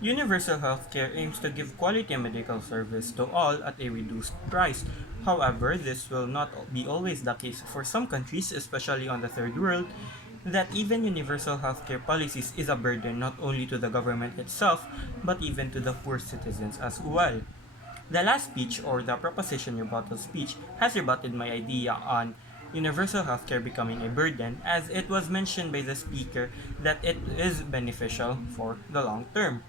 Universal healthcare aims to give quality medical service to all at a reduced price. However, this will not be always the case for some countries, especially on the third world, that even universal healthcare policies is a burden not only to the government itself, but even to the poor citizens as well. The last speech, or the proposition rebuttal speech, has rebutted my idea on universal healthcare becoming a burden, as it was mentioned by the speaker that it is beneficial for the long term.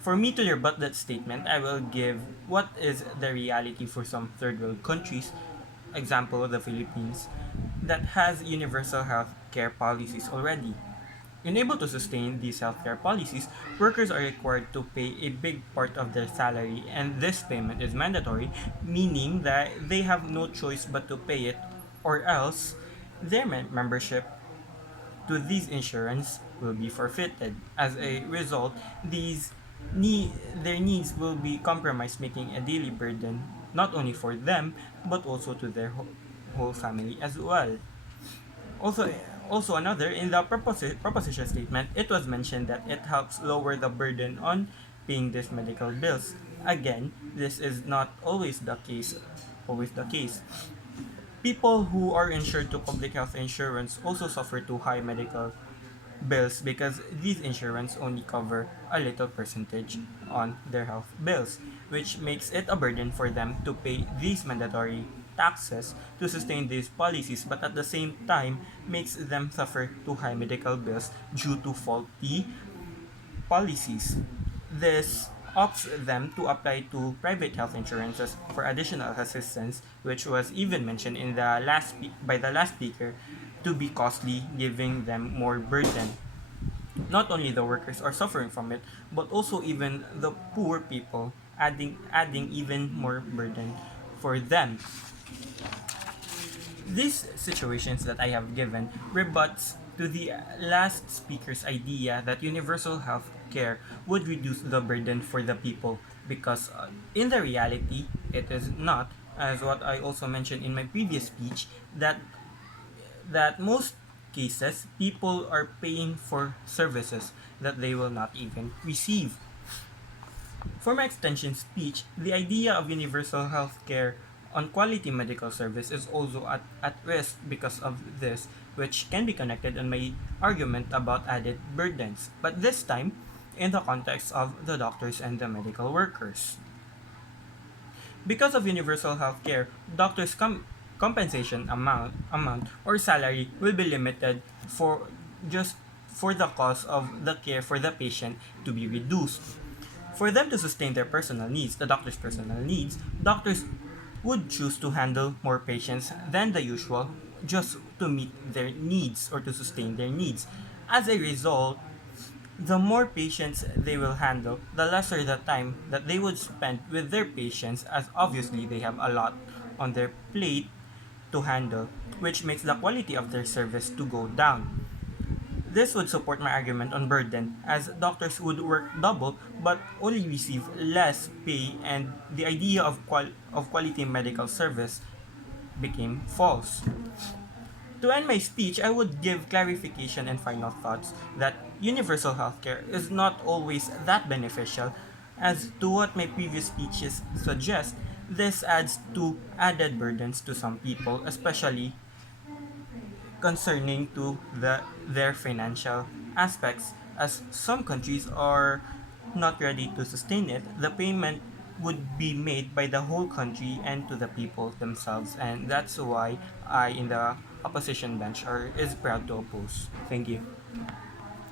For me to rebut that statement, I will give what is the reality for some third world countries, example the Philippines, that has universal health care policies already. Unable to sustain these healthcare policies, workers are required to pay a big part of their salary, and this payment is mandatory, meaning that they have no choice but to pay it, or else their membership to these insurance will be forfeited. As a result, their needs will be compromised, making a daily burden not only for them but also to their whole family as well. Also, also another in the proposition statement, it was mentioned that it helps lower the burden on paying these medical bills. Again, this is not always the case. Always the case. People who are insured to public health insurance also suffer too high medical bills because these insurance only cover a little percentage on their health bills, which makes it a burden for them to pay these mandatory taxes to sustain these policies, but at the same time makes them suffer too high medical bills due to faulty policies. This opts them to apply to private health insurances for additional assistance, which was even mentioned in the by the last speaker to be costly, giving them more burden. Not only the workers are suffering from it, but also even the poor people, adding even more burden for them. These situations that I have given rebuts to the last speaker's idea that universal health care would reduce the burden for the people because in the reality it is not, as what I also mentioned in my previous speech, that most cases people are paying for services that they will not even receive. For my extension speech, the idea of universal health care on quality medical service is also at risk because of this, which can be connected on my argument about added burdens, but this time in the context of the doctors and the medical workers. Because of universal health care, doctors' compensation amount or salary will be limited for just for the cost of the care for the patient to be reduced. For them to sustain their personal needs, the doctor's personal needs, doctors would choose to handle more patients than the usual just to meet their needs or to sustain their needs. As a result, the more patients they will handle, the lesser the time that they would spend with their patients, as obviously they have a lot on their plate to handle, which makes the quality of their service to go down. This would support my argument on burden, as doctors would work double but only receive less pay, and the idea of quality medical service became false. To end my speech, I would give clarification and final thoughts that universal healthcare is not always that beneficial, as to what my previous speeches suggest. This adds to added burdens to some people, especially concerning to their financial aspects, as some countries are not ready to sustain it. The payment would be made by the whole country and to the people themselves, and that's why I in the opposition bench is proud to oppose. Thank you.